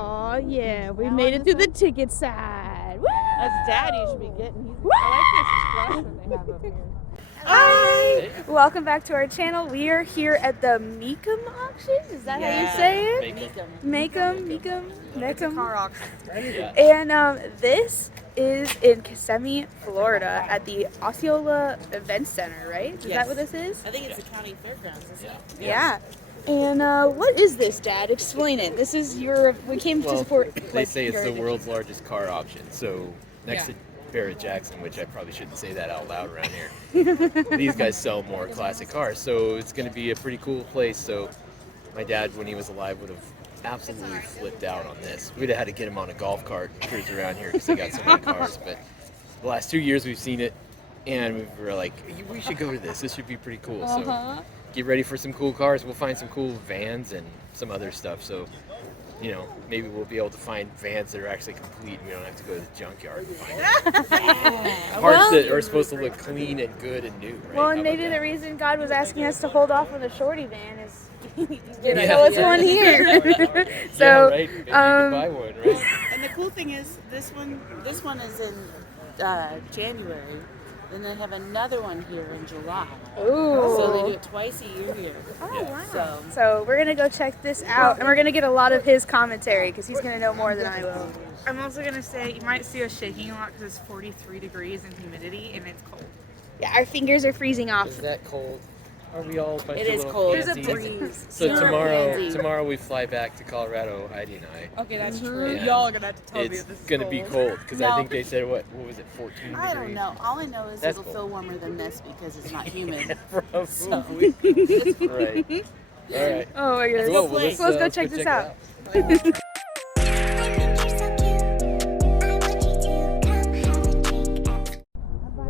Oh yeah, we made it through the ticket side. Woo! That's Daddy should be getting. I like this truck that they have up here. Hi! Welcome back to our channel. We are here at the Mecum auction. Is that how you say it? Mecum. Car auction. And this is in Kissimmee, Florida, at the Osceola Event Center, right? Is that what this is? I think it's the county fairgrounds. Yeah. And what is this, Dad? Explain it. This is we came to support. They say it's the world's largest car auction. So next to Barrett Jackson, which I probably shouldn't say that out loud around here. These guys sell more classic cars, so it's going to be a pretty cool place. So my dad, when he was alive, would have absolutely flipped out on this. We'd have had to get him on a golf cart and cruise around here because they got so many cars. But the last 2 years we've seen it, and we were like, we should go to this. This should be pretty cool. So get ready for some cool cars. We'll find some cool vans and some other stuff. So, you know, maybe we'll be able to find vans that are actually complete. We don't have to go to the junkyard and find them. Parts that are supposed to look clean and good and new, right? Well, and maybe the reason God was asking us to hold off on the shorty van is show us one here. So, maybe you could buy one, right? And the cool thing is, this one is in January. Then they have another one here in July. Ooh. So they do it twice a year here. Oh, wow. So we're going to go check this out, and we're going to get a lot of his commentary because he's going to know more than I will. I'm also going to say you might see us shaking a lot because it's 43 degrees and humidity, and it's cold. Yeah, our fingers are freezing off. Is that cold? Are we all a bunch It of is little cold. pansies? There's a breeze. So tomorrow we fly back to Colorado, Heidi and I. Okay, that's true. Yeah. Y'all are going to have to tell me It's if this is going to be cold because I think they said, what was it, 14 degrees? I don't know. All I know is That's it'll cool. feel warmer than this because it's not humid. Probably. Right. All right. Oh my goodness. Cool. Well, Let's go check this out.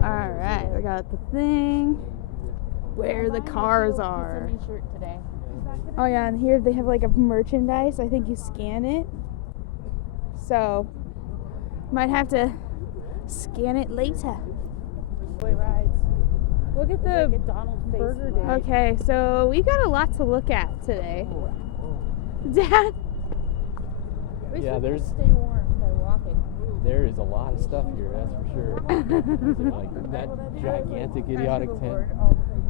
All right, I got the thing where the cars are. Oh yeah, and here they have like a merchandise. I think you scan it. So, might have to scan it later. Look at the burger day. Okay, so we got a lot to look at today. Dad? Yeah, stay warm by walking. there is a lot of stuff here, that's for sure. Like that gigantic idiotic tent.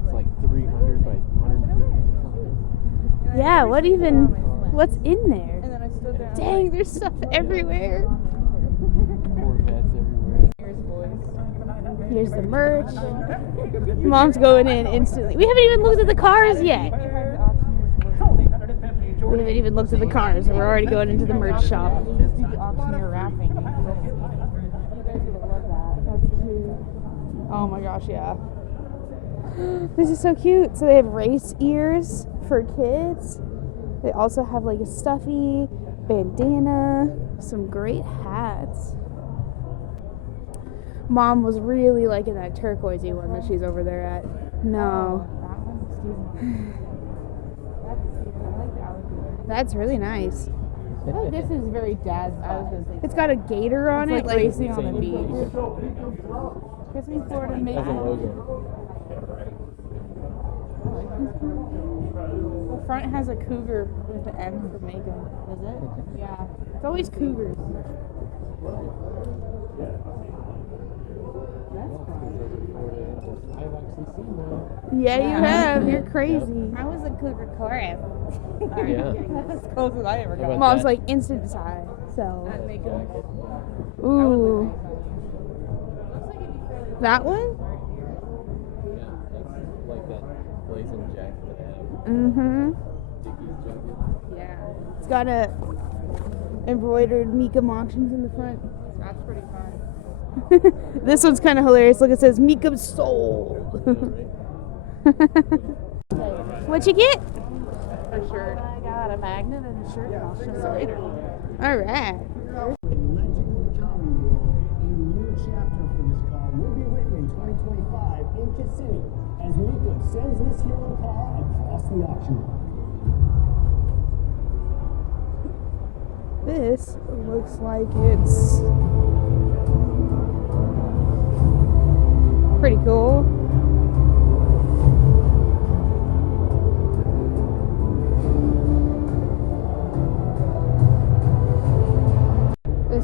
It's like 300 by 150 or something. Yeah, what's in there? Dang, there's stuff everywhere. Corvettes everywhere. Here's the merch. Mom's going in instantly. We haven't even looked at the cars yet. We haven't even looked at the cars, and we're already going into the merch shop. Oh my gosh, yeah. This is so cute. So they have race ears for kids. They also have like a stuffy bandana, some great hats. Mom was really liking that turquoisey one that she's over there at. No. That's really nice. Oh, this is very dad's. It's got a gator on it, like racing on the beach. Kissimmee, Florida, That's a Mecum. logo. the front has a cougar with the M for Mecum. Is it? Yeah. It's always cougars. I've actually seen one. Yeah, you have. You're crazy. I was a cougar chorus. Yeah. That's as close as I ever got. Mom's like instant tie. So. That jacket. Ooh. That one? Yeah, that's like that blazing jacket that I have. Mm-hmm. Dickies jacket. Yeah. It's got a embroidered Mecum auctions in the front. That's pretty fun. This one's kind of hilarious. Look, it says Mecum Soul. What'd you get? A shirt. I got a magnet and a shirt, and I'll show you later. All right. Kissimmee, as Mecum sends this hero car across the auction block. This looks like it's pretty cool.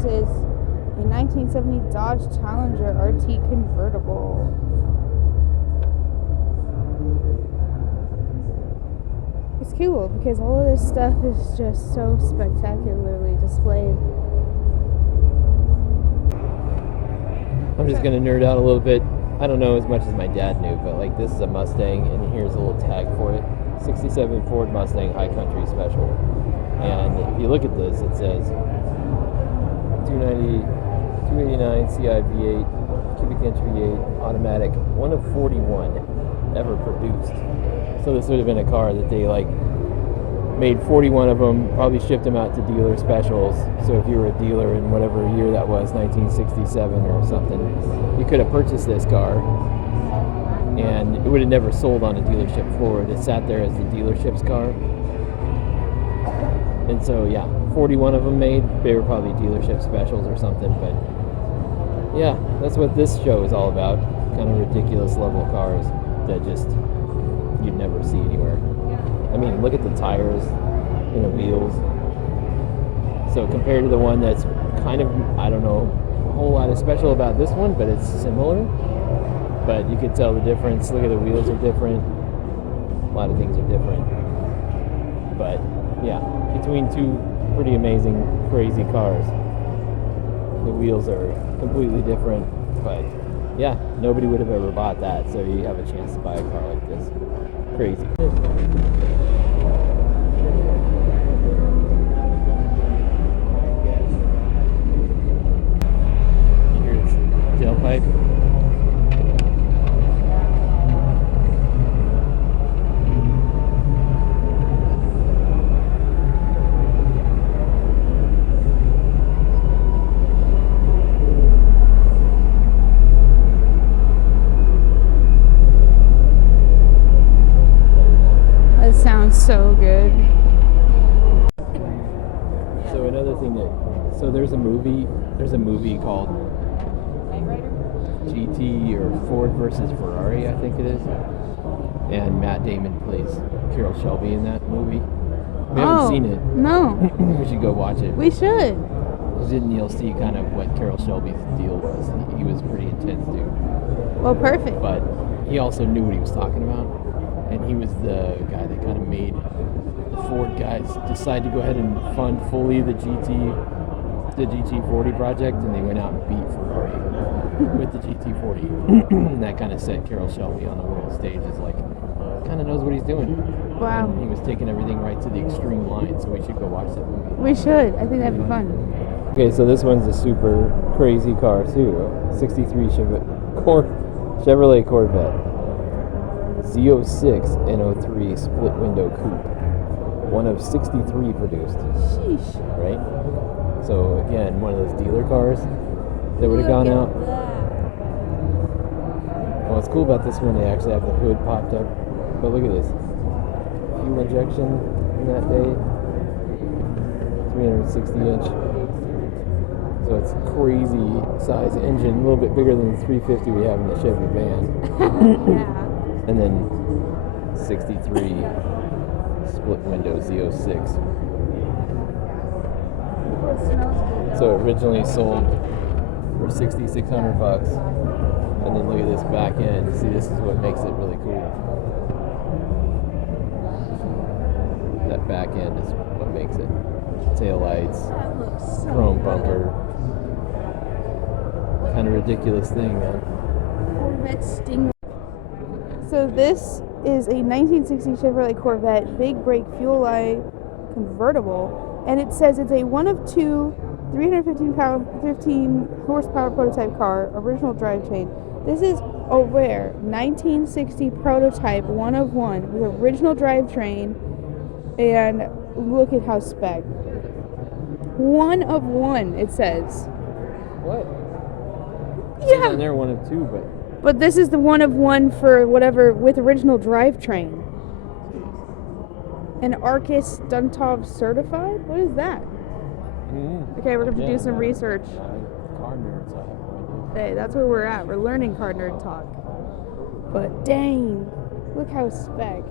is a 1970 Dodge Challenger RT convertible. It's cool because all of this stuff is just so spectacularly displayed. I'm just gonna nerd out a little bit. I don't know as much as my dad knew, but like this is a Mustang, and here's a little tag for it: '67 Ford Mustang High Country Special. And if you look at this, it says 289 CI V8 cubic inch V8 automatic, one of 41 ever produced. So this would have been a car that they like made 41 of them, probably shipped them out to dealer specials. So if you were a dealer in whatever year that was, 1967 or something, you could have purchased this car and it would have never sold on a dealership floor. It sat there as the dealership's car. And so, yeah, 41 of them made. They were probably dealership specials or something. But yeah, that's what this show is all about. Kind of ridiculous level cars that just you'd never see anywhere. I mean, look at the tires and the wheels. So compared to the one that's kind of, I don't know, a whole lot of special about this one, but it's similar. But you could tell the difference. Look at the wheels are different. A lot of things are different. But yeah, between two pretty amazing, crazy cars, the wheels are completely different. But yeah, nobody would have ever bought that. So you have a chance to buy a car like this. Crazy. Tailpipe. That sounds so good. So another thing there's a movie called GT or Ford versus Ferrari, I think it is. And Matt Damon plays Carroll Shelby in that movie. We haven't seen it. No. We should go watch it. We should. Then you'll see kind of what Carroll Shelby's deal was. He was a pretty intense dude. Well, perfect. But he also knew what he was talking about. And he was the guy that kind of made the Ford guys decide to go ahead and fund fully the GT40 project, and they went out and beat Ferrari with the GT40. And that kind of set Carroll Shelby on the world stage as like, kind of knows what he's doing. Wow. And he was taking everything right to the extreme line, so we should go watch that movie. We should. I think that'd be fun. Okay, so this one's a super crazy car too. 63 Chevrolet Corvette. Z06 N03 split window coupe. One of 63 produced. Sheesh. Right? So again, one of those dealer cars that would have gone out. What's cool about this one, they actually have the hood popped up. But look at this. Fuel injection in that day. 360 inch. So it's crazy size engine, a little bit bigger than the 350 we have in the Chevy van. Yeah. And then 63 split window Z06. So originally sold for $6,600, and then look at this back end. See, this is what makes it really cool. That back end is what makes it. Tail lights, chrome bumper. Kind of ridiculous thing, man. Corvette Stingray. So this is a 1960 Chevrolet Corvette big brake fuel line convertible, and it says it's a one of two 315 horsepower prototype car, original drivetrain. This is a rare 1960 prototype, one of one, with original drivetrain, and look at how spec. One of one, it says. What? Yeah. And they're one of two, But this is the one of one for whatever with original drivetrain. And Arcus Duntov certified? What is that? Okay, we're going to do some research. Car nerds, I have no idea. Hey, that's where we're at. We're learning car nerd talk. But dang, look how spec.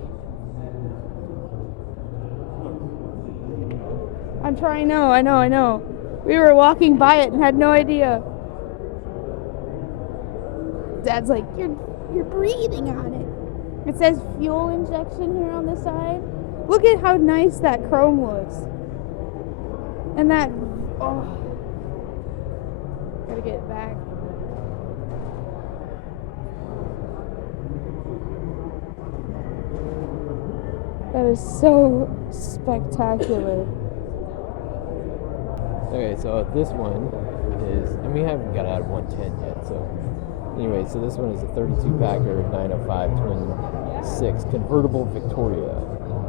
I'm trying, I know. We were walking by it and had no idea. Dad's like, you're breathing on it. It says fuel injection here on the side. Look at how nice that chrome looks. And that, oh. Gotta get it back. That is so spectacular. Okay, so this one is, and we haven't got out of 110 yet, so anyway, so this one is a 32 Packard 905 twin 6 convertible Victoria.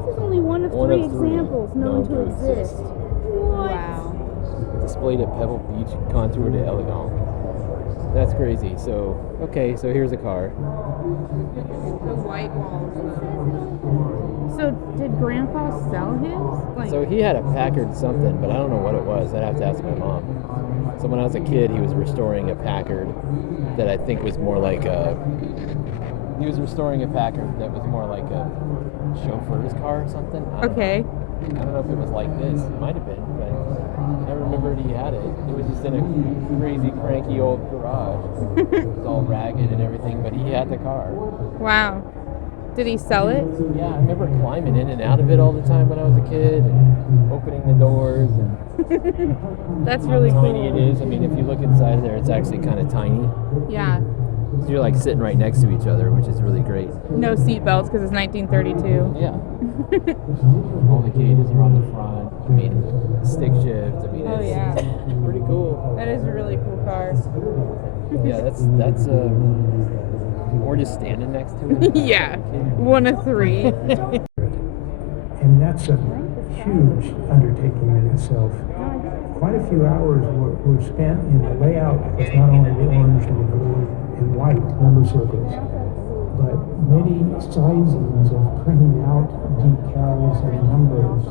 This is only one of three examples known to exist. What? Wow. Displayed at Pebble Beach, contour de elegant. That's crazy. So, okay, so here's a car. The white walls. So did Grandpa sell his? Like, So he had a Packard something, but I don't know what it was. I'd have to ask my mom. So when I was a kid, he was restoring a Packard that I think was more like a... He was restoring a Packard that was more like a chauffeur's car or something. I don't know. I don't know if it was like this. It might have been, but I remembered he had it. It was just in a crazy, cranky old garage. It was all ragged and everything, but he had the car. Wow. Did he sell it? Yeah, I remember climbing in and out of it all the time when I was a kid, and opening the doors. And That's really how cool. tiny it is. I mean, if you look inside of there, it's actually kind of tiny. Yeah. So you're like sitting right next to each other, which is really great. No seatbelts because it's 1932. Yeah. All the cages are on the front. I mean, stick shift. I mean, Oh, it's yeah. pretty cool. That is a really cool car. Yeah, that's we're just standing next to it. Yeah. One of three. And that's a huge undertaking in itself. Quite a few hours were spent in the layout with not only the orange and the blue and white number circles, but many sizings of printing out decals and numbers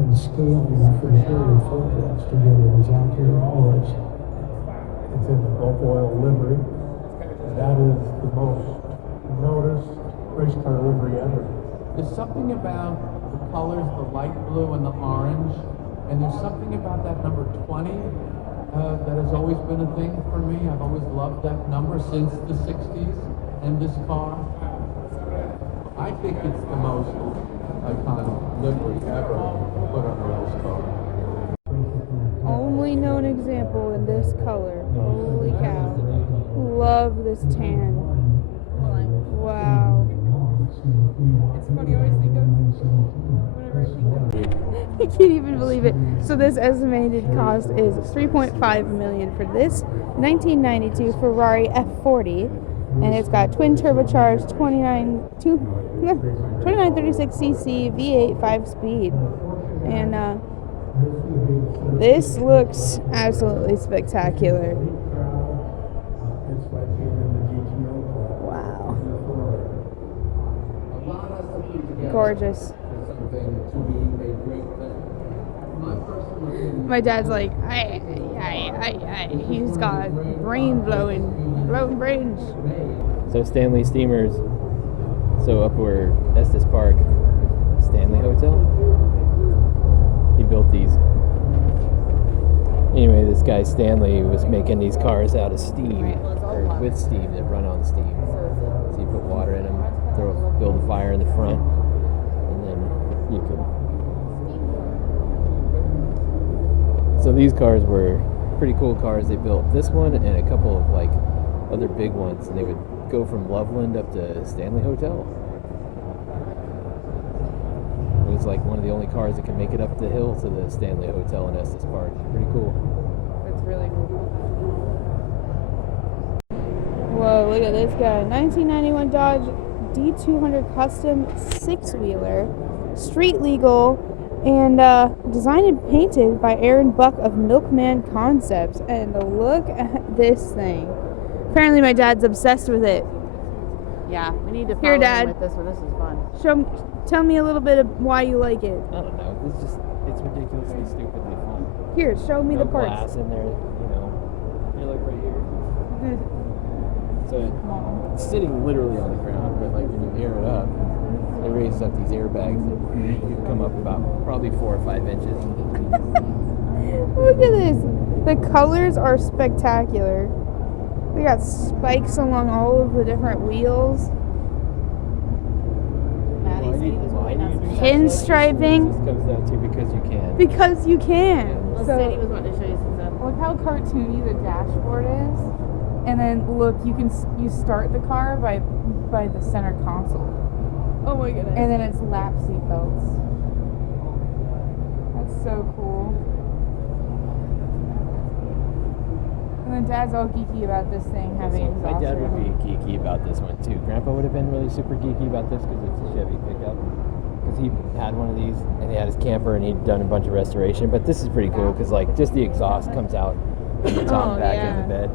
and scaling for period photographs to get it as accurate as. It's in the Gulf Oil livery. That is the most noticed race car livery ever. There's something about the colors, the light blue and the orange, and there's something about that number 20 that has always been a thing for me. I've always loved that number since the 60s and this car. I think it's the most iconic livery ever put on a race car. Only known example in this color. Holy cow. Love this tan. Wow. It's funny, I always think of whenever I think of I can't even believe it. So this estimated cost is $3.5 million for this 1992 Ferrari F40, and it's got twin turbocharged 2936cc V8 5-speed, and this looks absolutely spectacular. Wow. Gorgeous. My dad's like, he's got blowing brains. So Stanley Steamers. So up where Estes Park, Stanley Hotel. He built these. Anyway, this guy Stanley was making these cars out of steam, or with steam, that run on steam. So you put water in them, build a fire in the front, and then you can. So these cars were pretty cool cars. They built this one and a couple of like other big ones, and they would go from Loveland up to Stanley Hotel. It was like one of the only cars that can make it up the hill to the Stanley Hotel in Estes Park. Pretty cool. That's really cool. Whoa, look at this guy. 1991 Dodge D200 Custom 6-wheeler. Street legal and designed and painted by Aaron Buck of Milkman Concepts. And look at this thing. Apparently my dad's obsessed with it. Yeah, we need to follow Here, him Dad. with this one. This is fun. Tell me a little bit of why you like it. I don't know. It's ridiculously stupidly fun. Here, show me No the parts. glass in there, you know. You look right here. So it's sitting literally on the ground, but like when you air it up, it raises up these airbags that you come up about probably 4 or 5 inches. Look at this. The colors are spectacular. They got spikes along all of the different wheels. Maddie said he was wanting us to Pinstriping. This comes down to because you can. Because you can. said he was wanting to show you some stuff. Look how cartoony the dashboard is. And then look, you start the car by the center console. Oh my goodness. And then it's lap seat belts. That's so cool. And then Dad's all geeky about this thing having exhaust. My dad would room. be geeky about this one too. Grandpa would have been really super geeky about this because it's a Chevy pickup. Because he had one of these and he had his camper and he'd done a bunch of restoration. But this is pretty cool because like just the exhaust comes out from the top and back of the bed.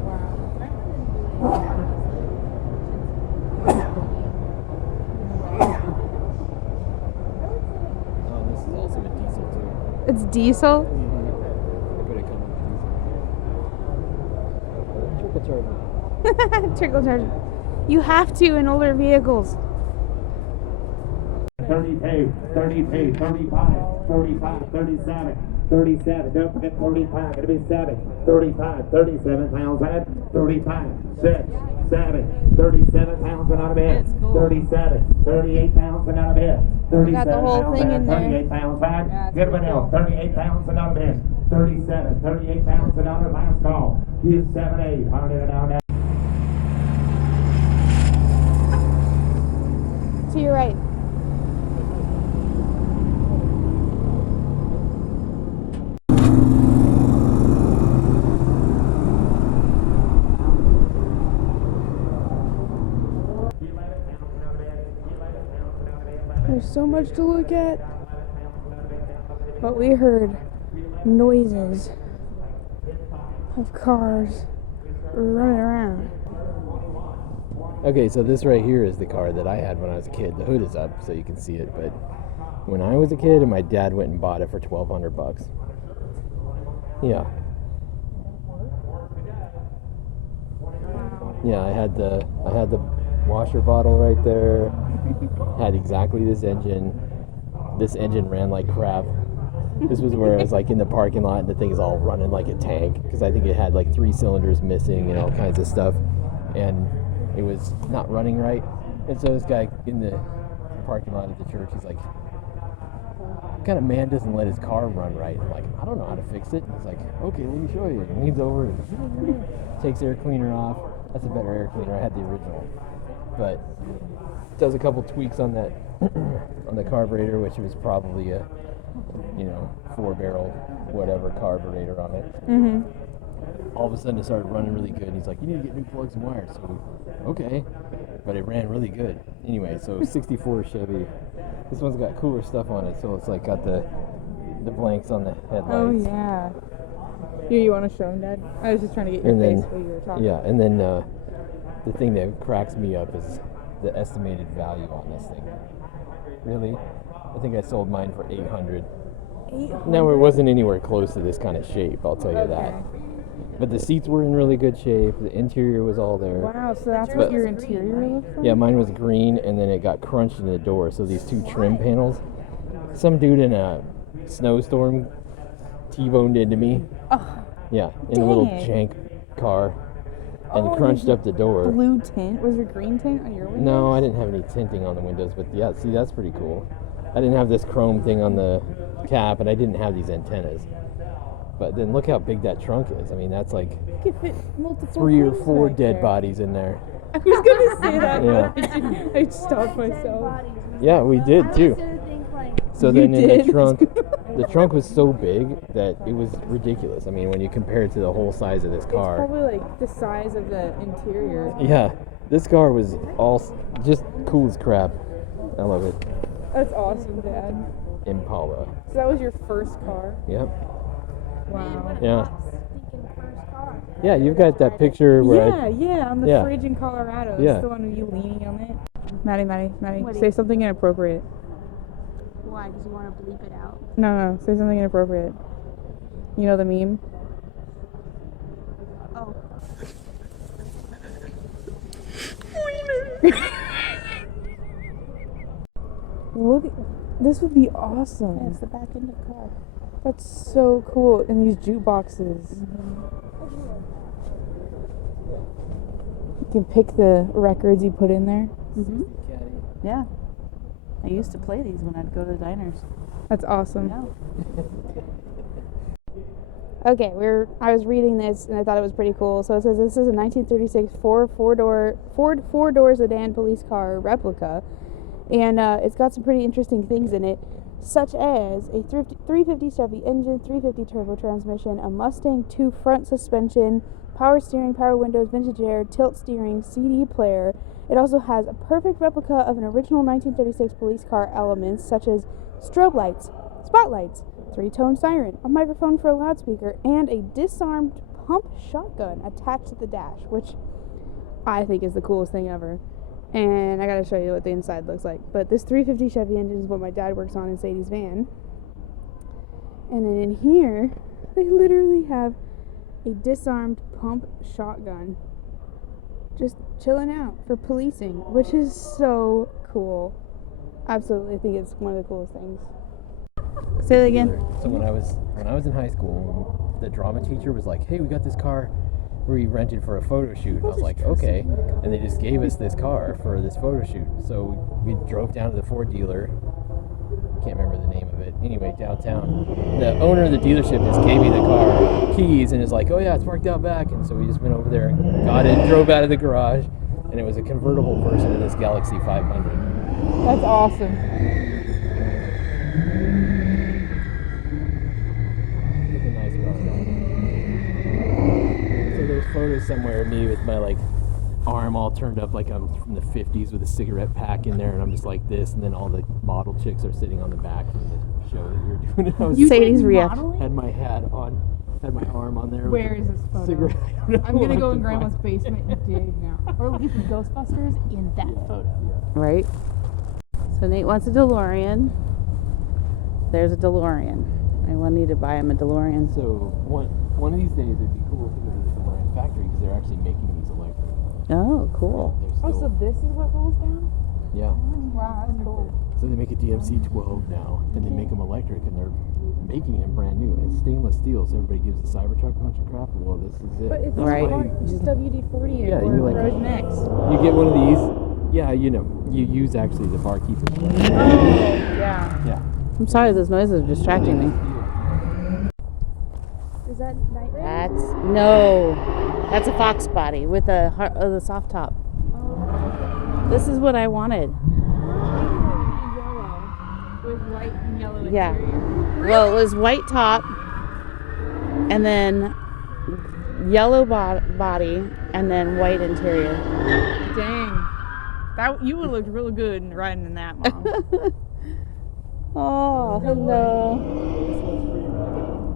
Oh, this is also a diesel too. It's diesel? They put it coming with diesel. Turbocharger. Trickle charger. You have to in older vehicles. 32, 32, 35, 45, 37, 37, don't forget 45, it'll be 7, 35, 37 pounds head, 35, 6, 7, 37 pounds and out of bed, 37, 38 pounds and out of bed, 37 Got the whole pounds thing head, in there. 38 pounds back, Yeah, get him else, 38 pounds and out of bed, 37, 38 pounds and out of last call, he's 7, 8, 100 and out now. To your right. There's so much to look at. But we heard noises of cars running around. Okay, so this right here is the car that I had when I was a kid. The hood is up so you can see it, but when I was a kid and my dad went and bought it for $1,200. Yeah. Yeah, I had the washer bottle right there. Had exactly this engine. This engine ran like crap. This was where I was like in the parking lot and the thing is all running like a tank because I think it had like 3 cylinders missing and all kinds of stuff. And it was not running right. And so this guy in the parking lot at the church, he's like, what kind of man doesn't let his car run right? I'm like, I don't know how to fix it. He's like, okay, let me show you. And leans over and takes air cleaner off. That's a better air cleaner. I had the original. But does a couple tweaks on that on the carburetor, which was probably a 4-barrel whatever carburetor on it. Mm-hmm. All of a sudden it started running really good and he's like, you need to get new plugs and wires. So okay, but it ran really good anyway. So 64 Chevy, this one's got cooler stuff on it, so it's like got the blanks on the headlights. Oh yeah. You want to show him, Dad? I was just trying to get your And then face while you were talking. yeah, and then the thing that cracks me up is the estimated value on this thing. Really, I think I sold mine for $800. Now it wasn't anywhere close to this kind of shape, I'll tell you that. But the seats were in really good shape. The interior was all there. Wow, so that's what your interior looks like? Yeah, mine was green, and then it got crunched in the door. So these 2 trim panels. Some dude in a snowstorm T-boned into me. Oh, Yeah, in a little dang it. jank car, and crunched up the door. Blue tint? Was there green tint on your windows? No, I didn't have any tinting on the windows, but yeah, see, that's pretty cool. I didn't have this chrome thing on the cap, and I didn't have these antennas. But then look how big that trunk is. I mean, that's like You could fit multiple 3 or cars 4 back dead there. bodies in there. I was gonna say that, Yeah. but I stopped myself. Yeah, we did too. So You then in did? the trunk was so big that it was ridiculous. I mean, when you compare it to the whole size of this It's car. probably like the size of the interior. Yeah, this car was all just cool as crap. I love it. That's awesome, Dad. Impala. So that was your first car? Yep. Wow. Yeah. Yeah, you've got that picture where Yeah, on the Yeah. fridge in Colorado. It's Yeah. the one with you leaning on it. Maddie, What say is- something inappropriate. Why? Because you want to bleep it out? No, say something inappropriate. You know the meme? Oh. Look, this would be awesome. That's the back end of the car. That's so cool. And these jukeboxes. You can pick the records you put in there. Mm-hmm. Yeah. I used to play these when I'd go to the diners. That's awesome. Yeah. Okay, I was reading this and I thought it was pretty cool. So it says this is a 1936 Ford four-door sedan police car replica, and it's got some pretty interesting things in it, such as a 350 Chevy engine, 350 turbo transmission, a Mustang 2 front suspension, power steering, power windows, vintage air, tilt steering, CD player. It also has a perfect replica of an original 1936 police car elements such as strobe lights, spotlights, 3-tone siren, a microphone for a loudspeaker, and a disarmed pump shotgun attached to the dash, which I think is the coolest thing ever. And I gotta show you what the inside looks like. But this 350 Chevy engine is what my dad works on in Sadie's van. And then in here, they literally have a disarmed pump shotgun just chilling out for policing, which is so cool. Absolutely, I think it's one of the coolest things. Say that again. So when I was in high school, the drama teacher was like, "Hey, we got this car we rented for a photo shoot." And I was like, "Okay," and they just gave us this car for this photo shoot. So we drove down to the Ford dealer. Can't remember the name of it. Anyway, downtown, the owner of the dealership just gave me the car keys and is like, "Oh yeah, it's parked out back." And so we just went over there and got it, drove out of the garage, and it was a convertible version of this Galaxy 500. That's awesome. It's a nice car. So there's photos somewhere of me with my like arm all turned up like I'm from the 50s with a cigarette pack in there, and I'm just like this, and then all the model chicks are sitting on the back from the show that we were doing. I was Sadie's reaction. had my hat on, had my arm on there. Where is this photo? Cigarette. I'm gonna go in Grandma's basement and dig now. Or look at the Ghostbusters in that photo. Right? So Nate wants a DeLorean. There's a DeLorean. I need to buy him a DeLorean. So one of these days it'd be cool to go to the DeLorean factory because they're actually making these electric. Oh, cool. They're Oh, so still, this is what rolls down? yeah. Wow, that's cool. So they make a DMC 12 now, and they make them electric, and they're making them brand new. And it's stainless steel, so everybody gives the Cybertruck a bunch of crap. Well, this is it. But it's Right. just WD-40 Yeah, or you like- Rose Nex. You get one of these. Yeah, you know, you use actually the barkeeper. Oh, yeah. Yeah. I'm sorry, those noises are distracting me. Is that night rain? That's a Fox body with the soft top. This is what I wanted. Yellow with white and yellow Yeah. interior. Well, it was white top, and then yellow body, and then white interior. Dang. That you would look really good in riding in that, Mom. Oh, hello.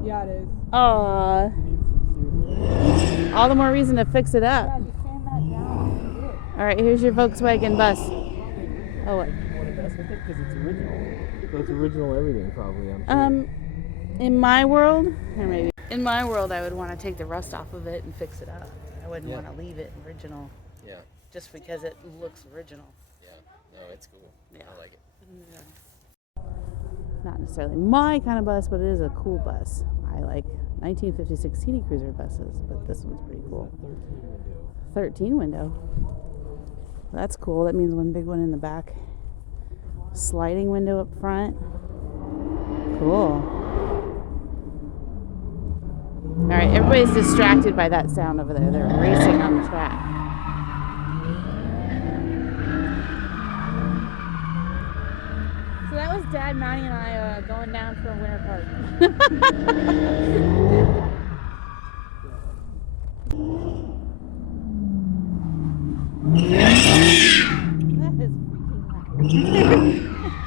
Yeah, it is. Aw. All the more reason to fix it up. Yeah, just sand that down. All right, here's your Volkswagen bus. Oh, what? You want to mess with it because it's original. So it's original everything, probably. I'm sure. In my world, or maybe in my world, I would want to take the rust off of it and fix it up. I wouldn't Yeah. want to leave it original Yeah. just because it looks original. Yeah. No, it's cool. Yeah. I like it. Not necessarily my kind of bus, but it is a cool bus. I like 1956 City Cruiser buses, but this one's pretty cool. 13 window. That's cool. That means one big one in the back. Sliding window up front. Cool. All right, everybody's distracted by that sound over there. They're racing on the track. So that was Dad, Maddie, and I going down for a winter park. That is freaking loud.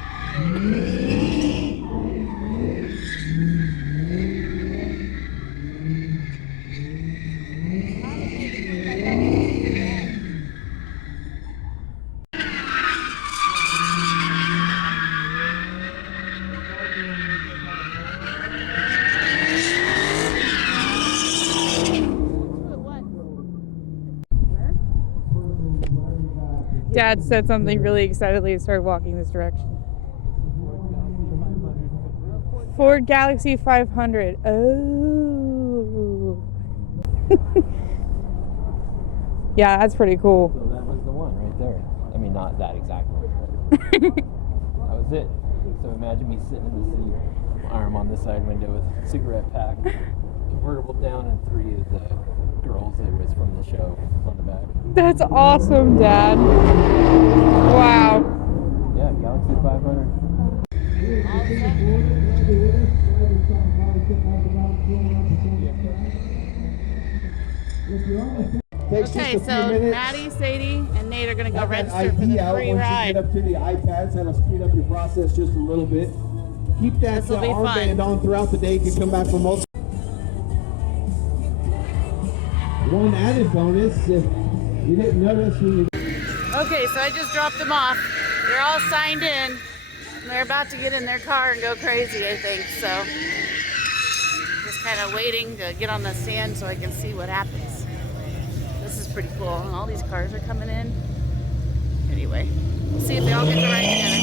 Dad said something really excitedly and started walking this direction. Ford Galaxy 500. Oh. Yeah, that's pretty cool. So that was the one right there. I mean, not that exact one, but that was it. So imagine me sitting in the seat, arm on the side window with a cigarette pack, convertible down, and 3 of the girls that was from the show on the back. That's awesome, Dad. Wow. Yeah, Galaxy 500. Okay, so Maddie, Sadie, and Nate are going to go register for the free ride. Once you get up to the iPads, that'll speed up your process just a little bit. Keep that This'll be armband fun. on throughout the day. You can come back for most. One added bonus, if you didn't notice when you... Okay, so I just dropped them off. They're all signed in. And they're about to get in their car and go crazy, I think. So, just kind of waiting to get on the stand so I can see what happens. This is pretty cool. And all these cars are coming in. Anyway, we'll see if they all get to ride together.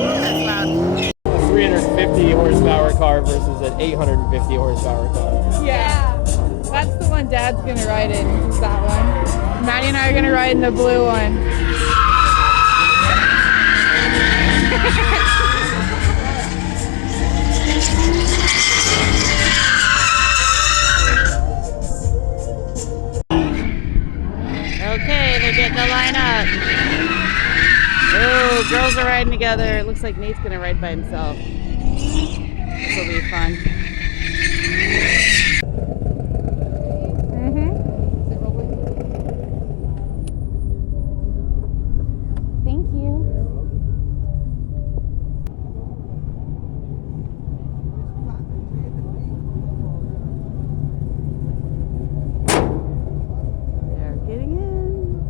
Woo, that's loud. A 350 horsepower car versus an 850 horsepower car. Yeah. That's the one Dad's gonna ride in. Is that one. Maddie and I are gonna ride in the blue one. Okay, they're getting the line up. Oh, girls are riding together. It looks like Nate's gonna ride by himself. This will be fun. Thank you. They're getting in.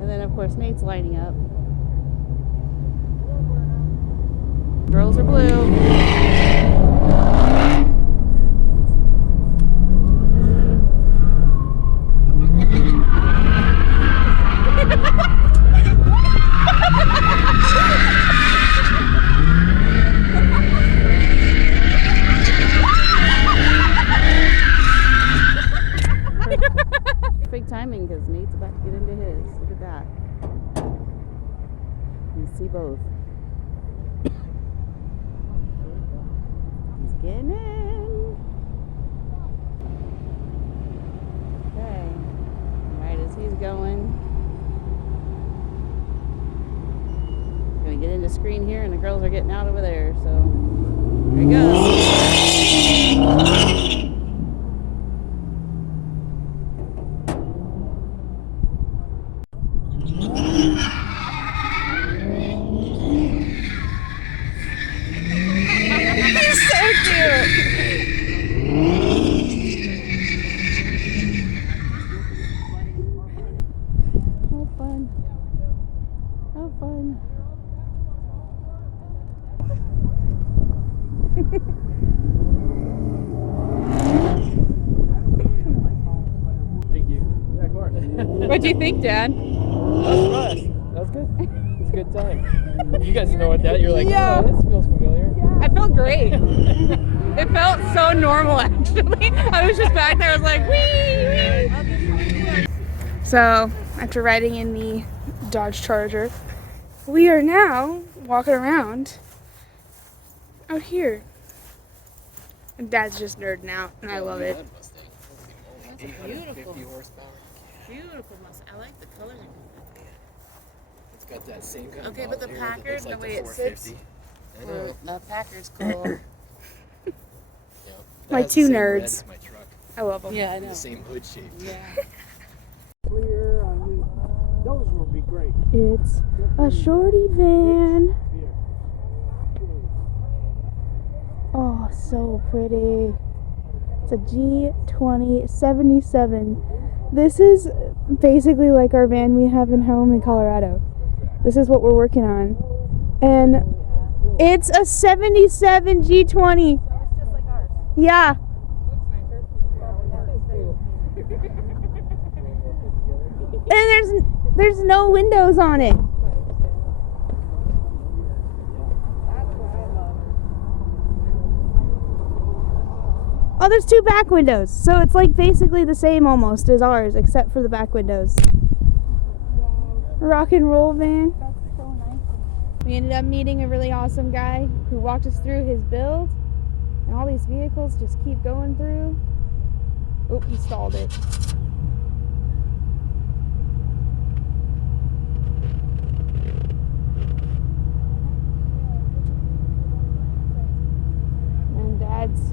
And then, of course, Nate's lining up. Girls are blue. Perfect timing because Nate's about to get into his. Look at that. You see both. He's getting in. Okay. Right as he's going. Gonna get into screen here and the girls are getting out over there, so there he goes. Have fun. Thank you. Yeah, of course. What'd you think, Dad? That was fun. That was good. It's a good time. You guys know what that? You're like, Yeah. oh, this feels familiar. I felt great. It felt so normal, actually. I was just back there. I was like, wee, wee. So, after riding in the Dodge Charger, we are now walking around out here. And Dad's just nerding out, and I love it. That's a beautiful. Beautiful Mustang. I like the colors. It's got that same kind of Okay, but the model here that Packard, looks like the way it 450. sits. I know. The Packard's cool. Yeah. That My has the two same red nerds. as my truck. I love them. Yeah, I And know. the same hood shape. Yeah. Clear, I mean, those would be great. It's a shorty van. Oh, so pretty. It's a G2077. This is basically like our van we have in home in Colorado. This is what we're working on. And it's a 77 G20. Yeah. And there's no windows on it. Oh, there's 2 back windows. So it's like basically the same almost as ours, except for the back windows. Rock and roll van. That's so nice. We ended up meeting a really awesome guy who walked us through his build. And all these vehicles just keep going through. Oh, he stalled it.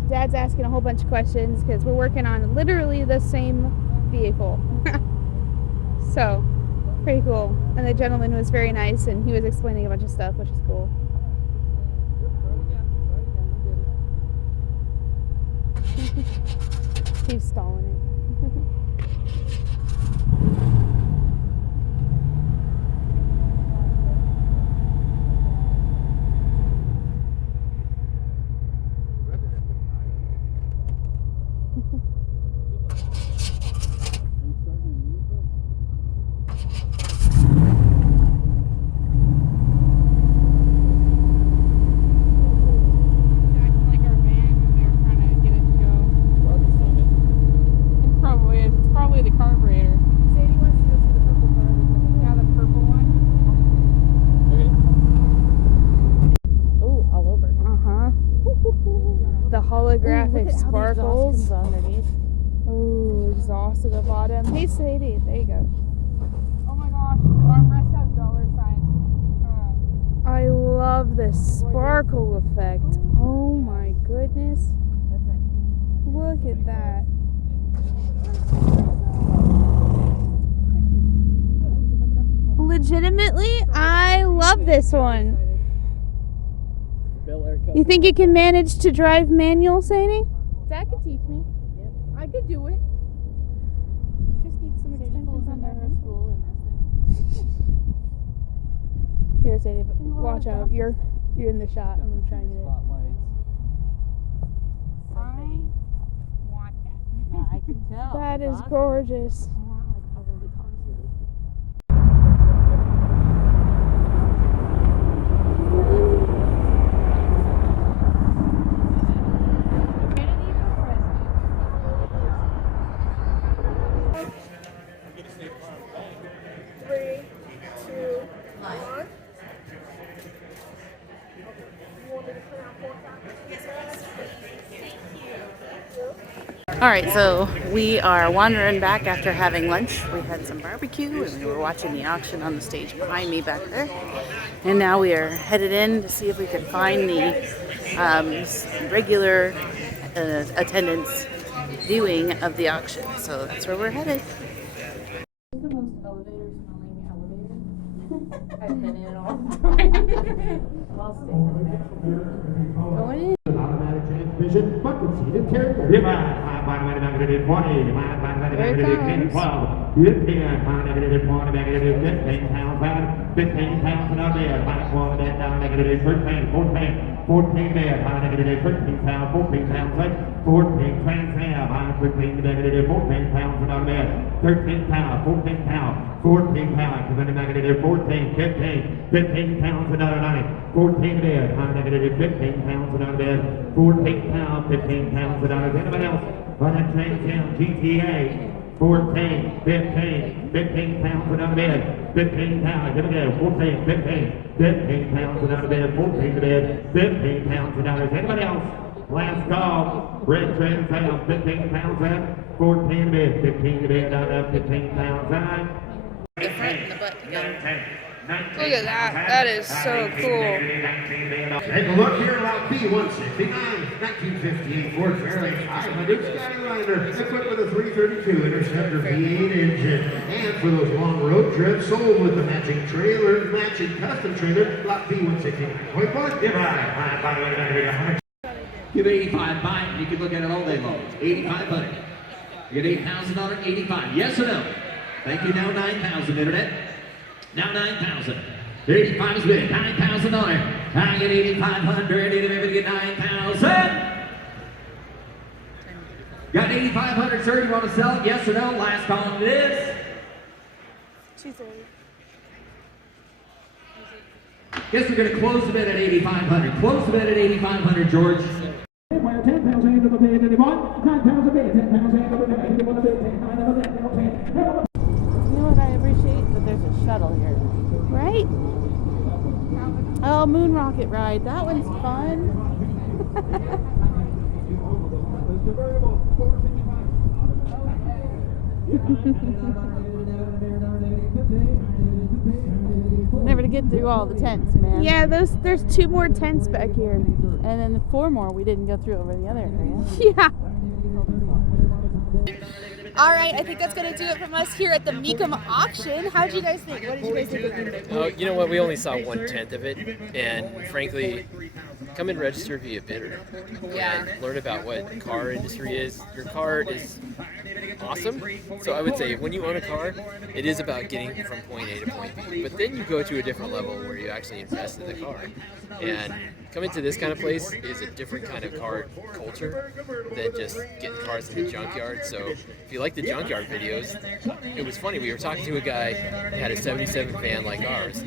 Dad's asking a whole bunch of questions because we're working on literally the same vehicle. So, pretty cool. And the gentleman was very nice and he was explaining a bunch of stuff, which is cool. He's stalling it. Holographic sparkles. Oh, exhaust at the bottom. Hey, Sadie, there you go. Oh my gosh, the armrests have dollar signs. I love this sparkle effect. Oh my goodness. Look at that. Legitimately, I love this one. You think you can manage to drive manual, Sadie? Dad could teach me. Yep. I could do it. Just need some extensions on her school and Here, Sadie, watch out. You're in the shot. I'm gonna try and get it. I want that. Yeah, I can tell. That is gorgeous. I want like a really car. All right, so we are wandering back after having lunch. We had some barbecue and we were watching the auction on the stage behind me back there. And now we are headed in to see if we can find the regular attendance viewing of the auction. So that's where we're headed. It's the most elevator-smelling elevator I've been in all the time. While staying in there. Going in. Automatic transmission, bucket seat, and carrier. Here it comes. 15 pounds out there, 5 down, negative 13, 14 there, 13 pounds, 14 pounds left, 14 trans ham, 15 negative 14 pounds out there, 13 pounds, 14 pounds, 14 pounds, negative 14, 15 pounds another 9, 14 there, negative 15 pounds another there, 14 pounds, 15 pounds another. Anybody else on that trans ham GTA? 14, 15 pounds without a bed, 15 pounds, here we go, 14, 15 pounds without a bed, 14 to bed, 15 pounds without a bed. Anybody else? Last call, red trans house, 15 pounds out, 14 to bed, 15 to bed, out of 15 pounds out. The front and the butt together. Look at that. That is so cool. Take a look here at B169, 1958 Ford Fairlane Hadoop Skyliner, equipped with a 332 Interceptor V8 engine. And for those long road trips, sold with the matching trailer, matching custom trailer, lot B169. Give 85 buy it. You can look at it all day long. 8500. You get $8,000, 85. Yes or no? Thank you. Now 9,000 internet. Now 9,000. 85 is bid. $9,000. I get 8,500. Anybody get 9,000? Got 8,500, sir. You want to sell it? Yes or no? Last call on this. 230. Guess we're going to close the bid at 8,500. Close the bid at 8,500, George. 10,000. You know what I appreciate? That there's a shuttle here. Right? Oh, moon rocket ride. That one's fun. Never to get through all the tents, man. Yeah, there's 2 more tents back here. And then the 4 more we didn't go through over the other area. Yeah. All right, I think that's going to do it from us here at the Mecum auction. How did you guys think? What did you guys think of it? You know what? We only saw 1/10 of it, and frankly, come and register via bidder. Yeah. And learn about what the car industry is. Your car is awesome. So I would say when you own a car, it is about getting from point A to point B. But then you go to a different level where you actually invest in the car. And coming to this kind of place is a different kind of car culture than just getting cars in the junkyard. So if you like the junkyard videos, it was funny. We were talking to a guy who had a 77 van like ours.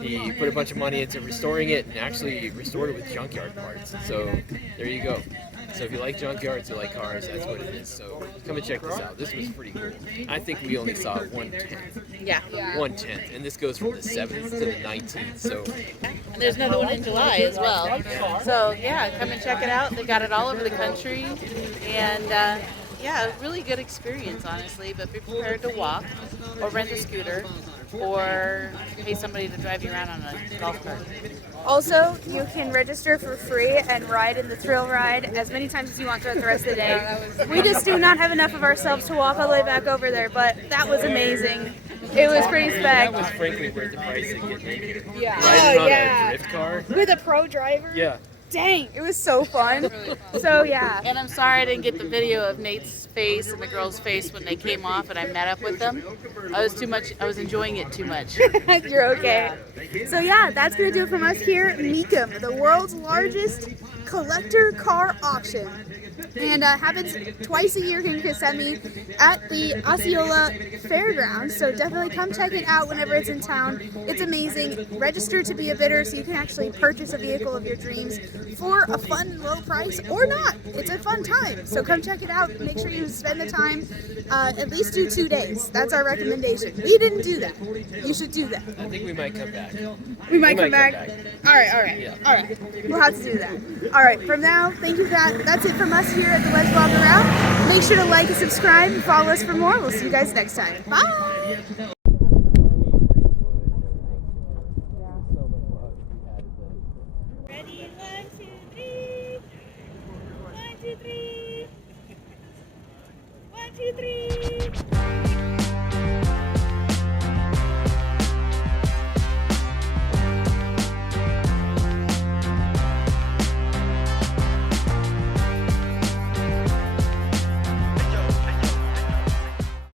He put a bunch of money into restoring it and actually restored it with junkyard parts. So there you go. So if you like junkyards, you like cars, that's what it is. So come and check this out. This was pretty cool. I think we only saw 1/10. Yeah. 1/10. And this goes from the 7th to the 19th. So And there's another one in July as well. So yeah, come and check it out. They got it all over the country, and yeah, a really good experience, honestly. But be prepared to walk, or rent a scooter, or pay somebody to drive you around on a golf cart. Also, you can register for free and ride in the thrill ride as many times as you want throughout the rest of the day. We just do not have enough of ourselves to walk all the way back over there, but that was amazing. It was pretty spec. that was frankly worth the price of getting in here. Yeah. Riding on yeah. a drift car. With a pro driver? Yeah. Dang, it was so fun. So yeah. And I'm sorry I didn't get the video of Nate's face and the girl's face when they came off and I met up with them. I was enjoying it too much. You're okay. So yeah, that's gonna do it from us here at Mecum, the world's largest collector car auction. And happens twice a year here in Kissimmee at the Osceola Fairgrounds. So definitely come check it out whenever it's in town. It's amazing. Register to be a bidder so you can actually purchase a vehicle of your dreams for a fun low price or not. It's a fun time. So come check it out. Make sure you spend the time. At least do 2 days. That's our recommendation. We didn't do that. You should do that. I think we might come back. We might come back. All right. Yeah. All right. We'll have to do that. All right. From now, thank you. That's it from us here at the Let's Walk Around. Make sure to like and subscribe and follow us for more. We'll see you guys next time. Bye. Ready, 1, 2.